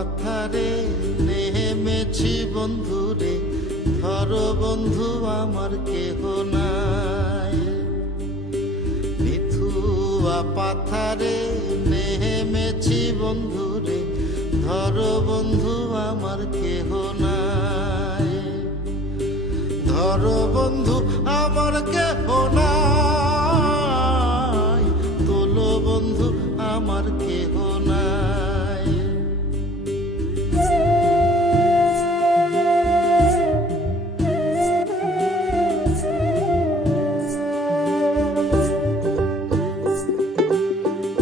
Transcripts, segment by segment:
পাথারে নেমেছি বন্ধুরে, ধরো বন্ধু আমার কেহ নাই। মিথুয়া পাথারে নেমেছি বন্ধুরে, ধরো বন্ধু আমার কেহ নাই। ধরো বন্ধু আমার কেহ নাই, তোলো বন্ধু আমার কেহ নাই।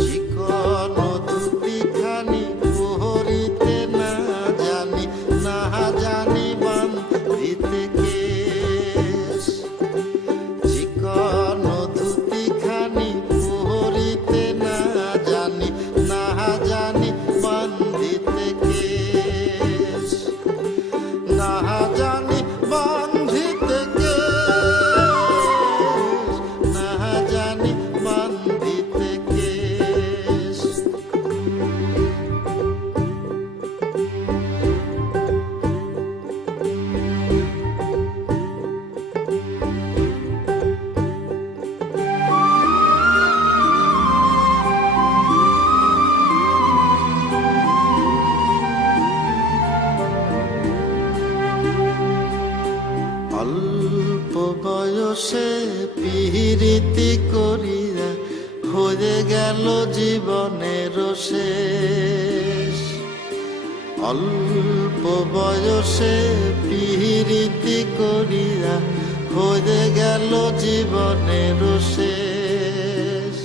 চিকন ধুতিখানি পহরিতে না জানি, না জানি বান্ধিতে কেশ। চিকন ধুতিখানি পহরিতে না জানি, না জানি বান্ধিতে কেশ। না জানি বান্ধিতে কেশ, না জানি বান্ধিতে কেশ। অল্প বয়সে পিরিতি করিয়া হয়ে গেল জীবনের শেষ। অল্প বয়সে পিরিতি করিয়া হয়ে গেল জীবনের শেষ।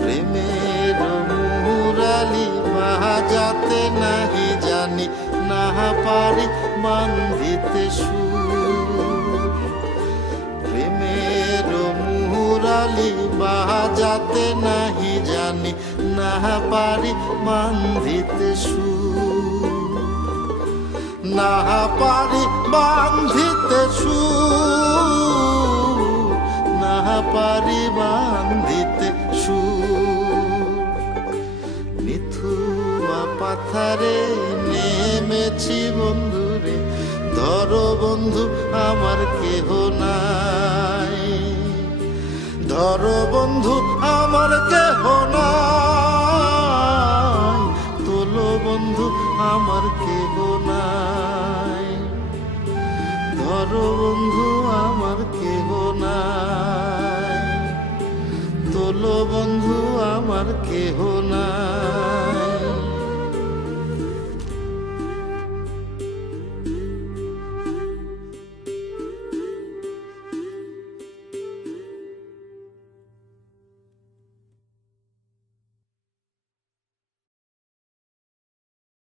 প্রেমের মুরালি বাজাতে নাহি জানি, না পারি বান্ধিতে সুর। প্রেমের মুরালি বাজাতে নাহি জানি, না পারি বান্ধিতে সুর। না পারি বান্ধিতে সুর, না পারি বান্ধিতে সুর। মিথুয়া পাথারে নেমেছি বন্ধুরে, ধরো বন্ধু আমার কেহ নাই। ধরো বন্ধু আমার কেহ নাই, তোলো বন্ধু আমার কেহ নাই। ধরো বন্ধু আমার কেহ নাই, তোলো বন্ধু আমার কেহ নাই।